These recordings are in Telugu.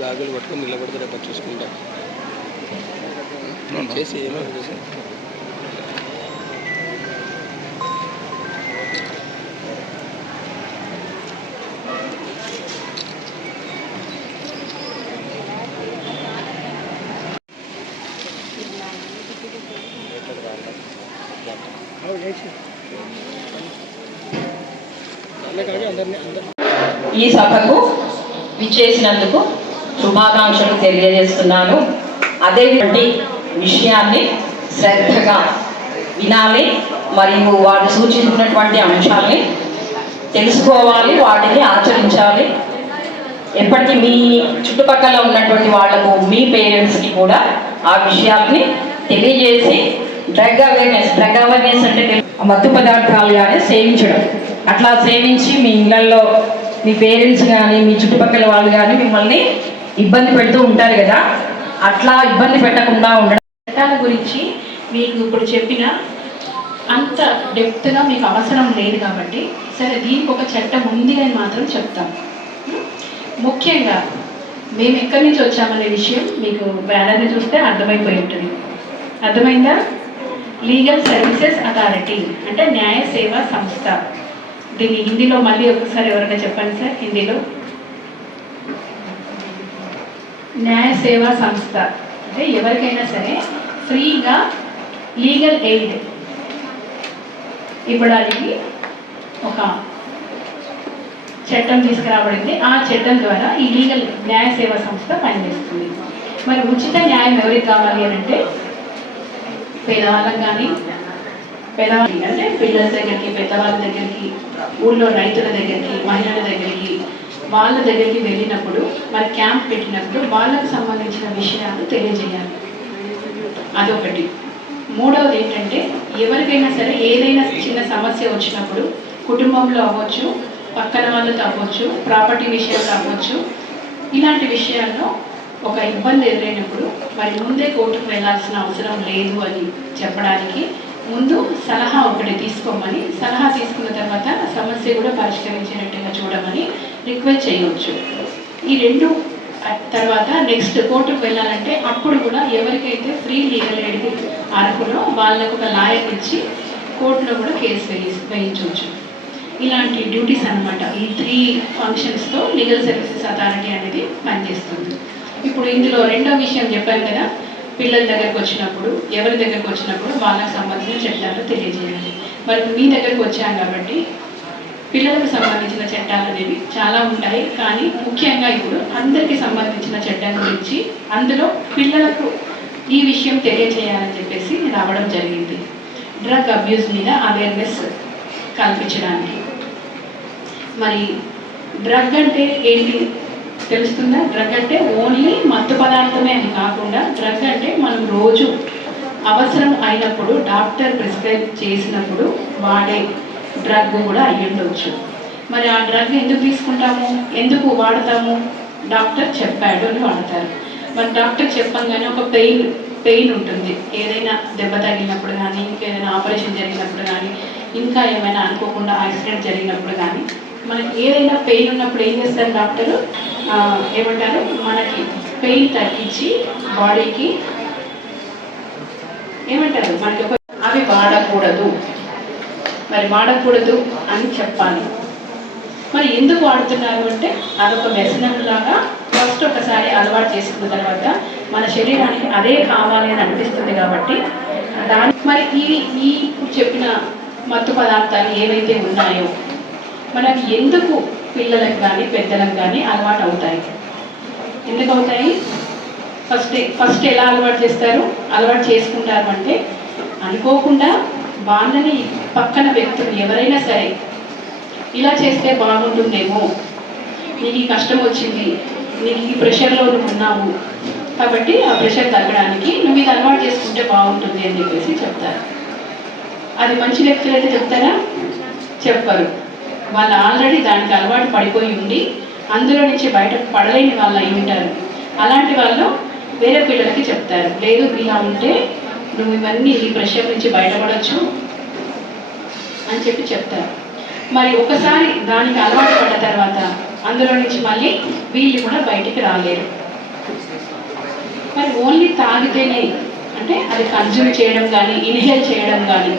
బ్యాగులు పట్టుకొని నిలబడితే రేపు చూసుకుంటా చేసి ఏమో ఈ సభకు విచ్చేసినందుకు శుభాకాంక్షలు తెలియజేస్తున్నాను. అదేవిధంగా విషయాన్ని శ్రద్ధగా వినాలి మరియు వారు సూచించినటువంటి అంశాలని తెలుసుకోవాలి, వాటిని ఆచరించాలి. ఎప్పటికీ మీ చుట్టుపక్కల ఉన్నటువంటి వాళ్లకు, మీ పేరెంట్స్కి కూడా ఆ విషయాల్ని తెలియజేసి డ్రగ్ అవేర్నెస్ అంటే మత్తు పదార్థాలు కానీ సేవించడం, అట్లా సేవించి మీ ఇళ్లలో మీ పేరెంట్స్ కానీ మీ చుట్టుపక్కల వాళ్ళు కానీ మిమ్మల్ని ఇబ్బంది పెడుతూ ఉంటారు కదా, అట్లా ఇబ్బంది పెట్టకుండా ఉండడం. చట్టాల గురించి మీకు ఇప్పుడు చెప్పిన అంత డెప్త్గా మీకు అవసరం లేదు కాబట్టి సరే దీనికి ఒక చట్టం ఉంది అని మాత్రం చెప్తాం. ముఖ్యంగా మేము ఎక్కడి నుంచి వచ్చామనే విషయం మీకు బ్యానర్ని చూస్తే అర్థమైపోయి ఉంటుంది. అర్థమైందా? లీగల్ సర్వీసెస్ అథారిటీ అంటే న్యాయ సేవా సంస్థ. దీన్ని హిందీలో మళ్ళీ ఒకసారి ఎవరైనా చెప్పండి సార్. హిందీలో న్యాయ సేవా సంస్థ అంటే ఎవరికైనా సరే ఫ్రీగా లీగల్ ఎయిడ్ ఇవ్వడానికి ఒక చట్టం తీసుకురాబడింది. ఆ చట్టం ద్వారా ఈ లీగల్ న్యాయ సేవా సంస్థ పనిచేస్తుంది. మరి ఉచిత న్యాయం ఎవరికి కావాలి అని అంటే పేదవాళ్ళకి కానీ, పేదవాళ్ళకి అంటే పిల్లల దగ్గరికి, పెద్దవాళ్ళ దగ్గరికి, ఊళ్ళో రైతుల దగ్గరికి, మహిళల దగ్గరికి, వాళ్ళ దగ్గరికి వెళ్ళినప్పుడు మరి క్యాంప్ పెట్టినప్పుడు వాళ్ళకు సంబంధించిన విషయాలు తెలియజేయాలి. అదొకటి. మూడవది ఏంటంటే ఎవరికైనా సరే ఏదైనా చిన్న సమస్య వచ్చినప్పుడు కుటుంబంలో అవ్వచ్చు, పక్కన వాళ్ళతో అవ్వచ్చు, ప్రాపర్టీ విషయాలు అవ్వచ్చు, ఇలాంటి విషయాల్లో ఒక ఇబ్బంది ఎదురైనప్పుడు మరి ముందే కోర్టుకు వెళ్ళాల్సిన అవసరం లేదు అని చెప్పడానికి ముందు సలహా ఒకటి తీసుకోమని, సలహా తీసుకున్న తర్వాత సమస్య కూడా పరిష్కరించినట్టుగా చూడమని రిక్వెస్ట్ చేయవచ్చు. ఈ రెండు తర్వాత నెక్స్ట్ కోర్టుకు వెళ్ళాలంటే అప్పుడు కూడా ఎవరికైతే ఫ్రీ లీగల్ ఎయిడ్ అర్హులో వాళ్ళకు ఒక లాయర్ ఇచ్చి కోర్టులో కూడా కేసు వేయించవచ్చు. ఇలాంటి డ్యూటీస్ అనమాట. ఈ 3 ఫంక్షన్స్తో లీగల్ సర్వీసెస్ అథారిటీ అనేది పనిచేస్తుంది. ఇప్పుడు ఇందులో రెండో విషయం చెప్పాను కదా, పిల్లల దగ్గరకు వచ్చినప్పుడు, ఎవరి దగ్గరకు వచ్చినప్పుడు వాళ్ళకు సంబంధించిన చట్టాలు తెలియజేయాలి. మరి మీ దగ్గరకు వచ్చాను కాబట్టి పిల్లలకు సంబంధించిన చట్టాలు అనేవి చాలా ఉంటాయి. కానీ ముఖ్యంగా ఇప్పుడు అందరికీ సంబంధించిన చట్టం గురించి అందులో పిల్లలకు ఈ విషయం తెలియజేయాలని చెప్పేసి రావడం జరిగింది. డ్రగ్ అబ్యూస్ మీద అవేర్నెస్ కల్పించడానికి. మరి డ్రగ్ అంటే ఏంటి తెలుస్తుందా? డ్రగ్ అంటే ఓన్లీ మత్తు పదార్థమే అని కాకుండా డ్రగ్ అంటే మనం రోజు అవసరం అయినప్పుడు డాక్టర్ ప్రిస్క్రైబ్ చేసినప్పుడు వాడే డ్రగ్ కూడా అయ్యి ఉండవచ్చు. మరి ఆ డ్రగ్ ఎందుకు తీసుకుంటాము, ఎందుకు వాడతాము? డాక్టర్ చెప్పాడు అని వాడతారు. మరి డాక్టర్ చెప్పంగానే ఒక పెయిన్ ఉంటుంది. ఏదైనా దెబ్బ తగిలినప్పుడు కానీ, ఇంకేదైనా ఆపరేషన్ జరిగినప్పుడు కానీ, ఇంకా ఏమైనా అనుకోకుండా యాక్సిడెంట్ జరిగినప్పుడు కానీ, మనకి ఏదైనా పెయిన్ ఉన్నప్పుడు ఏం చేస్తారు డాక్టరు? ఏమంటారు, మనకి పెయిన్ తగ్గించి బాడీకి ఏమంటారు, మనకి అవి వాడకూడదు, మరి వాడకూడదు అని చెప్పాలి. మరి ఎందుకు వాడుతున్నారు అంటే అదొక వ్యసనంలాగా ఫస్ట్ ఒకసారి అలవాటు చేసుకున్న తర్వాత మన శరీరానికి అదే కావాలి అని అనిపిస్తుంది కాబట్టి మరి ఈ చెప్పిన మత్తు పదార్థాలు ఏవైతే ఉన్నాయో మనకి ఎందుకు పిల్లలకు కానీ పెద్దలకు కానీ అలవాటు అవుతాయి? ఎందుకు అవుతాయి? ఫస్ట్ ఎలా అలవాటు చేస్తారు, అలవాటు చేసుకుంటారు అంటే అనుకోకుండా వాళ్ళని పక్కన వ్యక్తులు ఎవరైనా సరే ఇలా చేస్తే బాగుంటుందేమో, నీకు ఈ కష్టం వచ్చింది, నీకు ఈ ప్రెషర్లో నువ్వు ఉన్నావు కాబట్టి ఆ ప్రెషర్ తగ్గడానికి నువ్వు ఇది అలవాటు చేసుకుంటే బాగుంటుంది అని చెప్పేసి చెప్తారు. అది మంచి వ్యక్తులు అయితే చెప్తారా? చెప్పరు. వాళ్ళు ఆల్రెడీ దానికి అలవాటు పడిపోయి ఉండి అందులో నుంచి బయటకు పడలేని వాళ్ళు అయి ఉంటారు. అలాంటి వాళ్ళు వేరే పిల్లలకి చెప్తారు, లేదు ఇలా ఉంటే నువ్వు ఇవన్నీ ఈ ప్రెషర్ నుంచి బయటపడవచ్చు, అని చెప్పి చెప్తారు. మరి ఒకసారి దానికి అలవాటు పడ్డ తర్వాత అందులో నుంచి మళ్ళీ వీళ్ళు కూడా బయటికి రాలేరు. మరి ఓన్లీ తాగితేనే అంటే అది కన్జ్యూమ్ చేయడం కానీ ఇన్హేల్ చేయడం కానీ,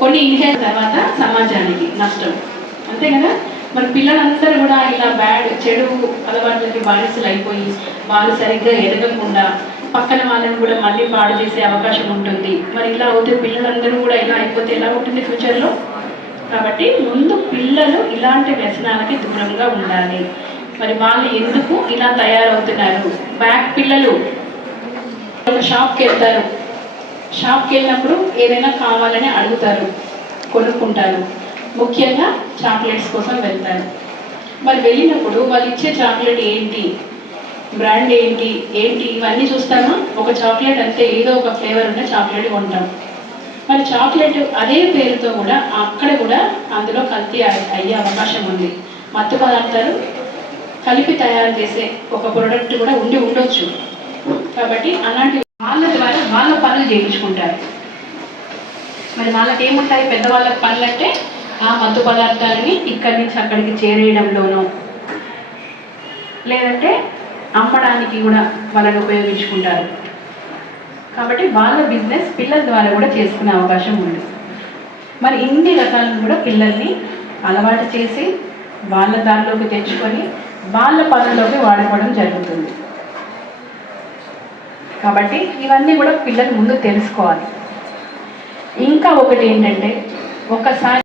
కొన్ని ఇన్హేల్ తర్వాత సమాజానికి నష్టం, అంతే కదా. మరి పిల్లలందరూ కూడా ఇలా చెడు అలవాట్లకి బానిసలు అయిపోయి వాళ్ళు సరిగ్గా ఎదగకుండా పక్కన వాళ్ళని కూడా మళ్ళీ పాడు చేసే అవకాశం ఉంటుంది. మరి ఇలా అవుతే పిల్లలందరూ కూడా ఇలా అయిపోతే ఎలా ఉంటుంది ఫ్యూచర్లో? కాబట్టి ముందు పిల్లలు ఇలాంటి వ్యసనాలకి దూరంగా ఉండాలి. మరి వాళ్ళు ఎందుకు ఇలా తయారవుతున్నారు? పిల్లలు ఒక షాప్కి వెళ్తారు, షాప్కి వెళ్ళినప్పుడు ఏదైనా కావాలని అడుగుతారు, కొనుక్కుంటారు. ముఖ్యంగా చాక్లెట్స్ కోసం వెళ్తారు. మరి వెళ్ళినప్పుడు వాళ్ళు ఇచ్చే చాక్లెట్ ఏంటి, బ్రాండ్ ఏంటి ఇవన్నీ చూస్తామా? ఒక చాక్లెట్ అంతే ఏదో ఒక ఫ్లేవర్ ఉన్న చాక్లెట్ కొంటాం. మరి చాక్లెట్ అదే పేరుతో కూడా అక్కడ కూడా అందులో కల్తీ అయ్యే అవకాశం ఉంది. మత్తు పదార్థాలు కలిపి తయారు చేసే ఒక ప్రోడక్ట్ కూడా ఉండొచ్చు. కాబట్టి అలాంటి వాళ్ళ ద్వారా వాళ్ళ పనులు చేయించుకుంటారు. మరి వాళ్ళకి ఏముంటాయి? పెద్దవాళ్ళకి పనులు అంటే ఆ మత్తు పదార్థాలని ఇక్కడి నుంచి అక్కడికి చేరేయడంలోనో లేదంటే అమ్మడానికి కూడా వాళ్ళని ఉపయోగించుకుంటారు. కాబట్టి వాళ్ళ బిజినెస్ పిల్లల ద్వారా కూడా చేసుకునే అవకాశం ఉంది. మరి ఇన్ని రకాలను కూడా పిల్లల్ని అలవాటు చేసి వాళ్ళ దారిలోకి తెచ్చుకొని వాళ్ళ పనుల్లోకి వాడుకోవడం జరుగుతుంది. కాబట్టి ఇవన్నీ కూడా పిల్లలు ముందు తెలుసుకోవాలి. ఇంకా ఒకటి ఏంటంటే ఒకసారి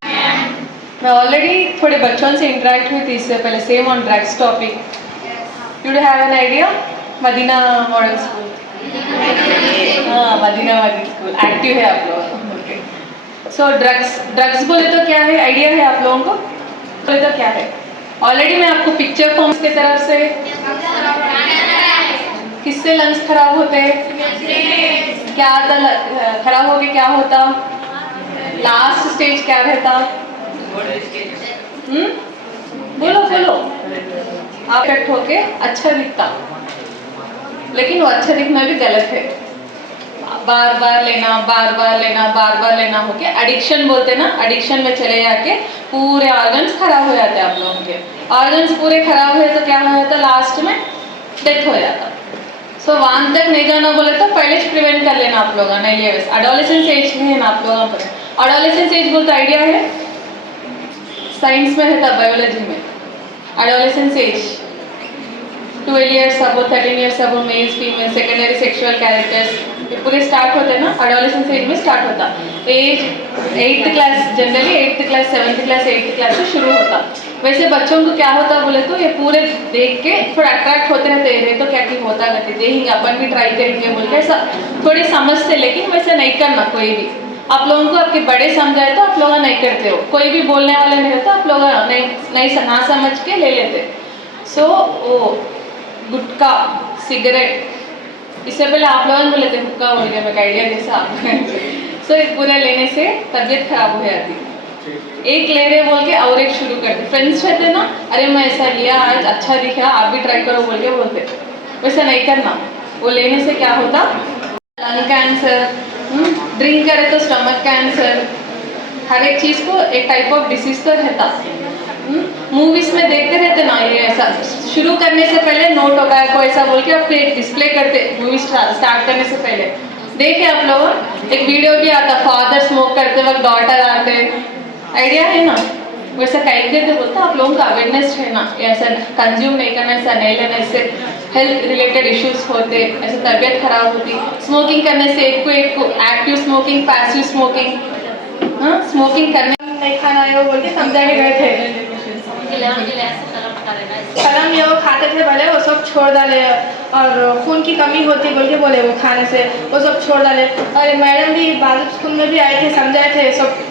मैं ऑलरेडी थोड़े बच्चों से इंटरेक्ट हुई थी इससे पहले same on drugs topic. You do have an idea? Madina model school. हाँ, मदीना मॉडल स्कूल एक्टिव है आप लोग. ओके. सो ड्रग्स बोले तो क्या है? आइडिया है आप लोगों को? बोले तो क्या है? ऑलरेडी मैं आपको पिक्चर फॉर्म्स की तरफ से किससे लंग्स खराब होते हैं, क्या खराब हो गए क्या होता, लास्ट स्टेज क्या रहता, बोलो आप कट होके अच्छा दिखता, लेकिन वो अच्छा दिखना भी गलत है. बार बार लेना होके एडिक्शन बोलते ना, एडिक्शन में चले जाके पूरे ऑर्गन्स खराब हो जाते हैं. आप लोगों के ऑर्गन्स पूरे खराब हुए तो क्या हो जाता? लास्ट में डेथ हो जाता. सो वहाँ तक नहीं जाना बोले तो पहले प्रिवेंट कर लेना आप लोगों ने. ये एडोलेसेंस एज में है ना आप लोगों पर. एडोलेसेंस एज बोलते आइडिया है? साइंस में है तब बायोलॉजी में एडोलेसेंस एज 12 इयर्स अब 13 इयर्स अब males female secondary sexual characters ये पूरे स्टार्ट होते हैं ना. एडोलेसेंस एज में स्टार्ट होता. Age 8th class generally 8th class 7th class 8th class से शुरू होता. वैसे बच्चों को क्या होता बोले तो ये पूरे देख के थोड़ा अट्रैक्ट होते रहते हैं. तो क्या होता करते देखेंगे अपन भी ट्राई करेंगे बोल के ऐसा थोड़ी समझते, लेकिन वैसे नहीं करना. कोई भी आप लोगों को आपके बड़े समझाए तो आप लोग नहीं करते हो. कोई भी बोलने वाले नहीं रहता, आप लोग नहीं ना समझ के ले लेते. सो वो गुटखा सिगरेट इससे पहले आप लोग बोले थे हुक्का बोल गया मैं आइडिया जैसा आप. सो ये पूरा लेने से तबीयत खराब हो जाती. एक ले रहे बोल के और एक शुरू करते. फ्रेंड्स रहते ना, अरे मैं ऐसा लिया आज अच्छा दिखा आप भी ट्राई करो बोल के बोलते. वैसा नहीं करना. वो लेने से क्या होता? लंग कैंसर, ड्रिंक करे तो स्टमक कैंसर, हर एक चीज़ को एक टाइप ऑफ डिसीज तो रहता. मूवीज में देखते रहते ना, ये ऐसा शुरू करने से पहले नोट होगा को ऐसा बोल के आप डिस्प्ले करते मूवी स्टार्ट करने से पहले. देखे आप लोग एक वीडियो भी आता, फादर स्मोक करते वक्त डॉटर आते. आइडिया है ना? वैसा कहीं देते बोलता आप लोगों का अवेयरनेस है ना, ऐसा कंज्यूम नहीं करना, ऐसा नहीं लेना, इससे हेल्थ रिलेटेड इश्यूज होते, ऐसे तबीयत खराब होती. स्मोकिंग करने से एक को एक्टिव स्मोकिंग पैसिव स्मोकिंग, हाँ स्मोकिंग करने नहीं खाना है वो बोल के समझा के गए थे. कलम ये वो खाते थे भले वो सब छोड़ डाले, और खून की कमी होती बोल के बोले वो खाने से वो सब छोड़ डाले. और मैडम भी बाजू स्कूल में भी आए थे, समझाए थे सब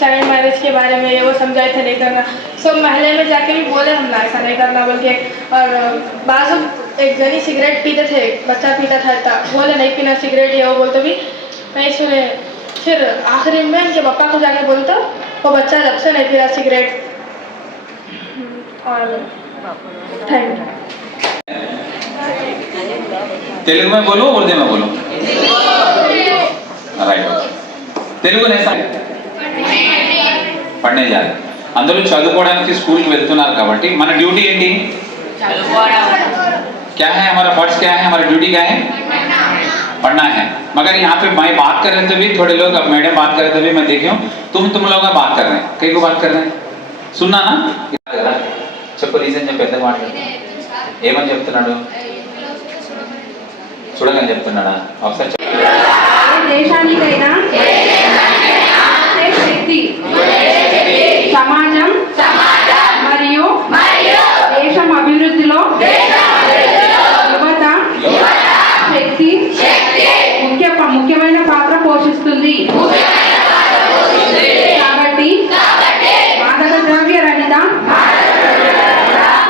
चाइल्ड मैरिज के बारे में, ये वो समझाए थे नहीं करना. सब महल्ले में जाके भी बोले हम ना ऐसा नहीं करना बोल के. और बाजू एक जनी सिगरेट पीते थे, बच्चा पीता था, बोले नहीं पीना सिगरेट ये वो बोलते भी नहीं सुने. फिर आखिरी में उनके पापा को जाके बोलता वो बच्चा जब से नहीं पी रहा सिगरेट. और थैंक यू. तेलुगु में बोलो उर्दू में बोलो. राइट. तेलुगु नहीं పడనేయాలి. అందులో చదువుకోవడానికి స్కూల్కి వెళ్తున్నారు కాబట్టి మన డ్యూటీ ఏంటి? क्या है हमारा फर्ज, क्या है हमारी ड्यूटी, क्या है? पढ़ना है. मगर यहाँ पे मैं बात कर रहे थे भी थोड़े लोग, अब मैडम बात कर रहे थे भी मैं देखी हूँ, तुम लोग बात कर रहे हैं, कई को बात कर रहे हैं, सुनना ना చెప్పు రీజన్ చెప్పు. పెద్ద మాట ఏమని చెప్తున్నాడు? చూడగని చెప్తున్నాడా? ఒకసారి దేశానికైనా శక్తి సమాజం మరియు దేశం అభివృద్ధిలో యువత శక్తి ముఖ్యమైన పాత్ర పోషిస్తుంది. కాబట్టి మాదక ద్రవ్య రహిత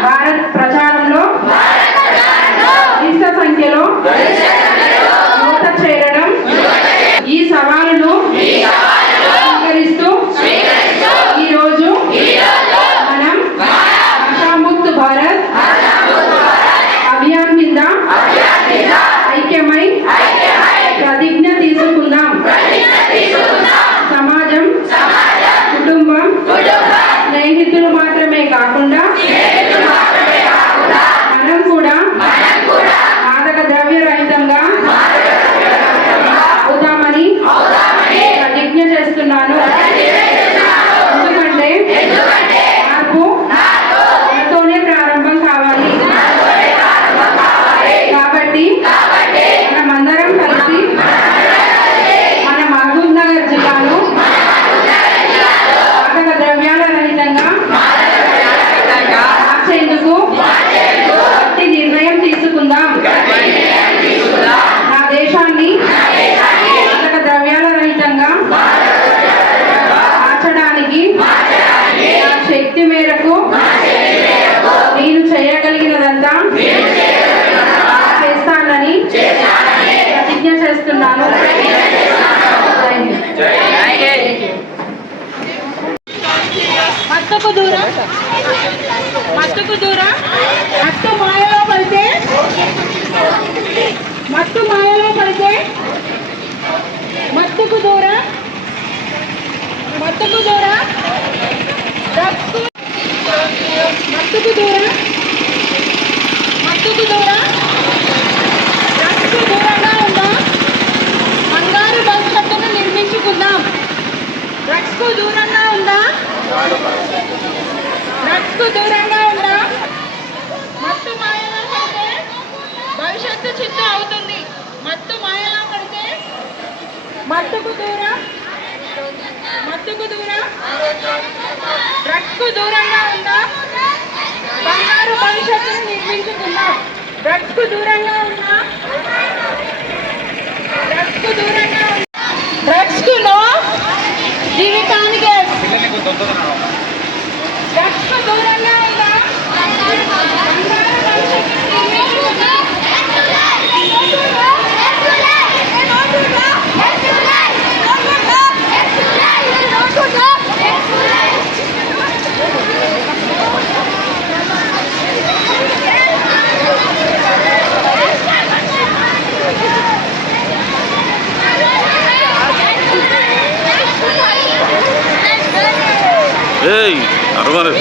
భారత్ ప్రచారంలో గరిష్ట సంఖ్యలో యువత చేరడం, ఈ సవాలును స్వీకరిస్తూ ఈరోజు మనం నషాముక్త్ భారత్ అభియాన్ కింద ఐక్యమై ప్రతిజ్ఞ తీసుకుందాం. సమాజం, కుటుంబం, స్నేహితులు మాత్రమే కాకుండా మనం కూడా మాదక ద్రవ్య రహితంగా అవుతామని ప్రతిజ్ఞ చేస్తున్నాను. ఎందుకంటే మార్పు మనతోనే ప్రారంభం కావాలి. కాబట్టి మనమందరం కలిసి మన మహబూబ్ నగర్ జిల్లాను మాదక ద్రవ్యాల రహితంగా మార్చేందుకు గట్టి నిర్ణయం తీసుకుందాం. నా దేశాన్ని మాదక ద్రవ్యాల రహితంగా మార్చడానికి నా శక్తి మేరకు నేను చేయగలిగినదంతా చేస్తానని ప్రతిజ్ఞ చేస్తున్నాను. మత్తుకు దూరం, మత్తుకు దూరం, మత్తు మాయలో పడితే, మత్తు మాయలో పడితే, మత్తుకు దూరం, మత్తుకు దూరం, డ్రగ్స్కు, మత్తుకు దూరం, మత్తుకు దూరం, డ్రగ్స్కు దూరంగా ఉందాం. బంగారు భవిష్యత్తును నిర్మించుకుందాం. డ్రగ్స్కు దూరంగా ఉందా? డ్రగ్స్కు దూరంగా ఉందా? మత్తు మాయలో పడితే భవిష్యత్తు చిత్తు అవుతుంది. మత్తు మాయలో పడితే మత్తుకు దూరం, మత్తుకు దూరం, డ్రగ్స్కు దూరంగా ఉందా? బంగారు భవిష్యత్తును నిర్మించుకుందాం. డ్రగ్స్కు దూరంగా ఉందా? డ్రగ్స్కు దూరంగా ఉందా? డ్రగ్స్కు నో, జీవితానికి డ్రగ్స్కు దూరంగా ఉందా? బంగారు భవిష్యత్తును నిర్మించుకుందాం. ఏయ్ అరవలేదు